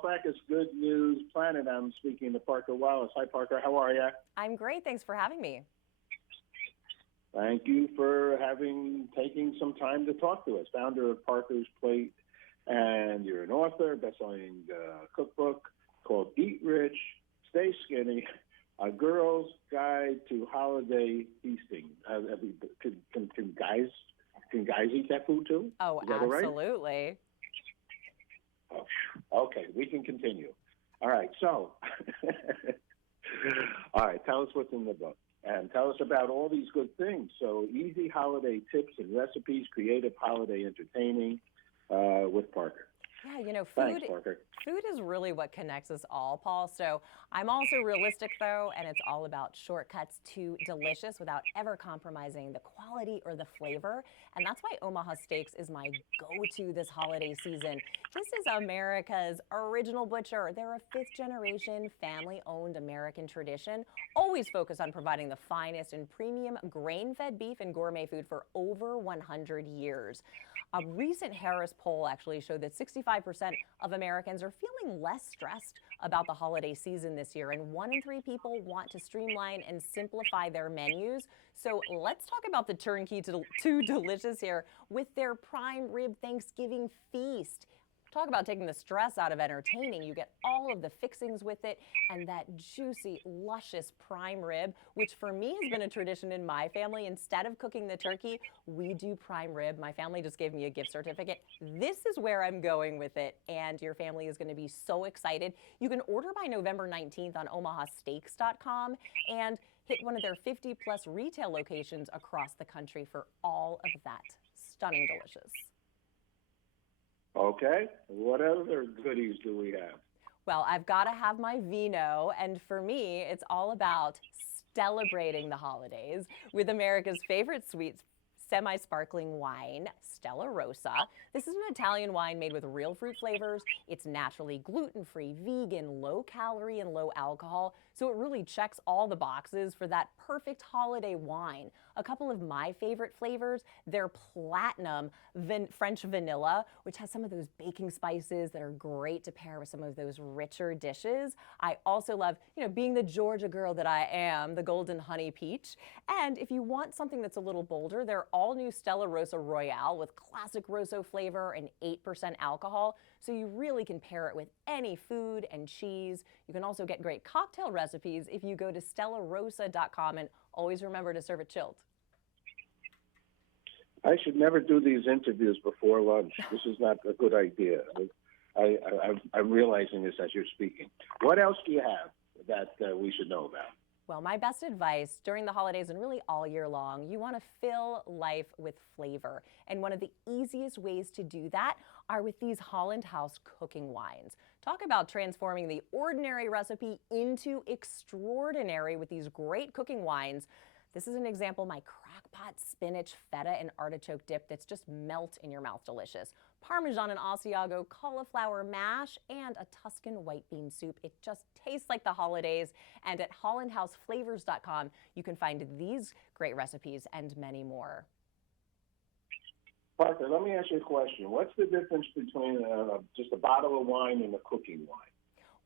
Halifax Good News Planet. I'm speaking to Parker Wallace. Hi, Parker. How are you? I'm great. Thanks for having me. Thank you for taking some time to talk to us. Founder of Parker's Plate, and you're an author, best-selling cookbook called Eat Rich, Stay Skinny, A Girl's Guide to Holiday Feasting. Can guys eat that food too? Oh, absolutely. Right? Oh, okay, we can continue. All right, so, all right, tell us what's in the book. And tell us about all these good things. So, easy holiday tips and recipes, creative holiday entertaining with Parker. Yeah, you know, Thanks, Parker. Food is really what connects us all, Paul. So I'm also realistic, though, and it's all about shortcuts to delicious without ever compromising the quality or the flavor. And that's why Omaha Steaks is my go-to this holiday season. This is America's original butcher. They're a fifth-generation, family-owned American tradition, always focused on providing the finest and premium grain-fed beef and gourmet food for over 100 years. A recent Harris poll actually showed that 65% of Americans are feeling less stressed about the holiday season this year, and 1 in 3 people want to streamline and simplify their menus. So let's talk about the turnkey to delicious here with their prime rib Thanksgiving feast. Talk about taking the stress out of entertaining. You get all of the fixings with it and that juicy, luscious prime rib, which for me has been a tradition in my family. Instead of cooking the turkey, we do prime rib. My family just gave me a gift certificate. This is where I'm going with it, and your family is going to be so excited. You can order by November 19th on omahasteaks.com and hit one of their 50-plus retail locations across the country for all of that stunning delicious. Okay, what other goodies do we have? Well, I've got to have my vino, and for me, it's all about celebrating the holidays with America's favorite sweet semi-sparkling wine, Stella Rosa. This is an Italian wine made with real fruit flavors. It's naturally gluten-free, vegan, low-calorie, and low-alcohol, so it really checks all the boxes for that perfect holiday wine. A couple of my favorite flavors, they're platinum French vanilla, which has some of those baking spices that are great to pair with some of those richer dishes. I also love, being the Georgia girl that I am, the golden honey peach. And if you want something that's a little bolder, they're all new Stella Rosa Royale with classic Rosso flavor and 8% alcohol. So you really can pair it with any food and cheese. You can also get great cocktail recipes if you go to stellarosa.com, and always remember to serve it chilled. I should never do these interviews before lunch. This is not a good idea. I'm realizing this as you're speaking. What else do you have that we should know about? Well, my best advice during the holidays and really all year long, you want to fill life with flavor. And one of the easiest ways to do that are with these Holland House cooking wines. Talk about transforming the ordinary recipe into extraordinary with these great cooking wines. This is an example, my crock-pot spinach, feta, and artichoke dip that's just melt in your mouth delicious. Parmesan and Asiago cauliflower mash, and a Tuscan white bean soup. It just tastes like the holidays. And at hollandhouseflavors.com, you can find these great recipes and many more. Parker, let me ask you a question. What's the difference between just a bottle of wine and a cooking wine?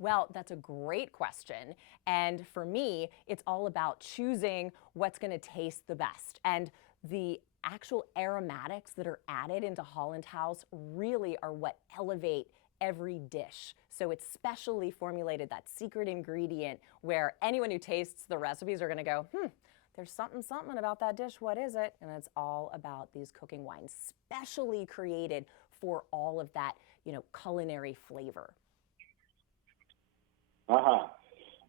Well, that's a great question. And for me, it's all about choosing what's going to taste the best. And the actual aromatics that are added into Holland House really are what elevate every dish. So it's specially formulated, that secret ingredient where anyone who tastes the recipes are going to go, there's something about that dish. What is it? And it's all about these cooking wines, specially created for all of that, culinary flavor. All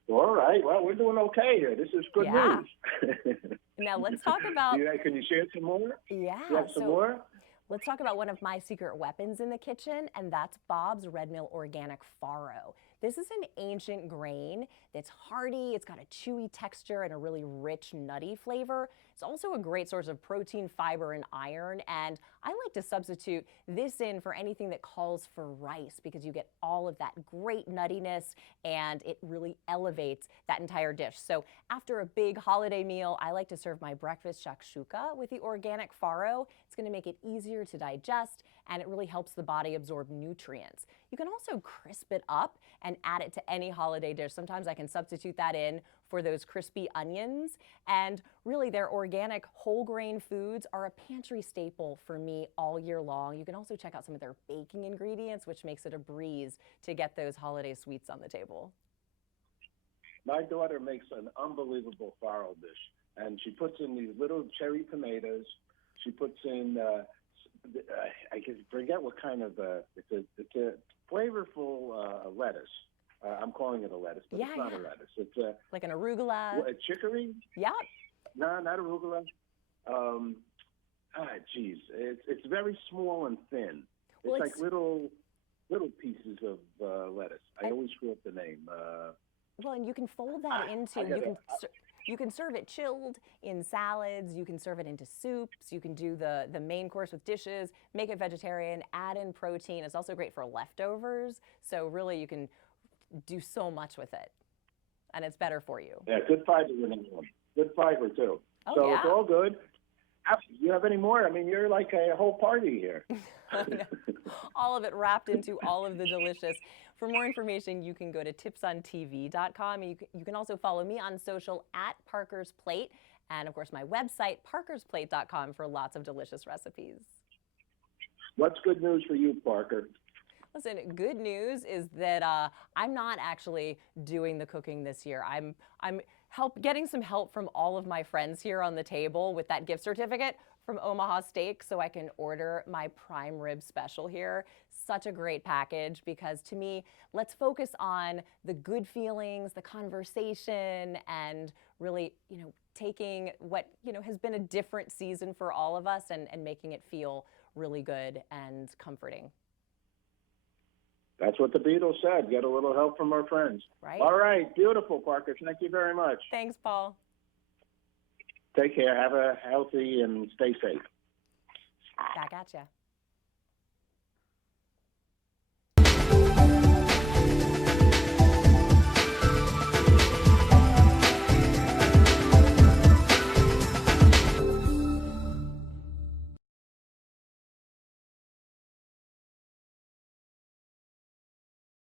right. Well, we're doing okay here. This is good news. Now let's talk about. Can you share some more? Yeah. You have some more? Let's talk about one of my secret weapons in the kitchen, and that's Bob's Red Mill Organic Farro. This is an ancient grain that's hearty, it's got a chewy texture and a really rich, nutty flavor. It's also a great source of protein, fiber, and iron, and I like to substitute this in for anything that calls for rice because you get all of that great nuttiness and it really elevates that entire dish. So after a big holiday meal, I like to serve my breakfast shakshuka with the organic farro. It's It's going to make it easier to digest, and it really helps the body absorb nutrients. You can also crisp it up and add it to any holiday dish. Sometimes I can substitute that in for those crispy onions. And really, their organic whole grain foods are a pantry staple for me all year long. You can also check out some of their baking ingredients, which makes it a breeze to get those holiday sweets on the table. My daughter makes an unbelievable Faral Dish, and she puts in these little cherry tomatoes. She puts in, I can forget what kind of, it's a flavorful lettuce. I'm calling it a lettuce, but it's not a lettuce. It's like an arugula. A chicory? Yeah. No, not arugula. Geez, it's very small and thin. It's like little pieces of lettuce. I always screw up the name. Well, and you can fold that into, you can serve it chilled in salads, you can serve it into soups, you can do the main course with dishes, make it vegetarian, add in protein. It's also great for leftovers, so really you can do so much with it, and it's better for you. Yeah, good fiber in it. Good fiber, too. Oh, so yeah. It's all good. You have any more? I mean, you're like a whole party here. All of it wrapped into all of the delicious. For more information, you can go to tipsontv.com. You can also follow me on social at Parker's Plate. And, of course, my website, parkersplate.com, for lots of delicious recipes. What's good news for you, Parker? Listen, good news is that I'm not actually doing the cooking this year. I'm getting some help from all of my friends here on the table with that gift certificate from Omaha Steak so I can order my prime rib special here. Such a great package, because to me, let's focus on the good feelings, the conversation, and really, taking what, has been a different season for all of us and making it feel really good and comforting. That's what the Beatles said. Get a little help from our friends. Right. All right. Beautiful, Parker. Thank you very much. Thanks, Paul. Take care. Have a healthy and stay safe. Back at ya.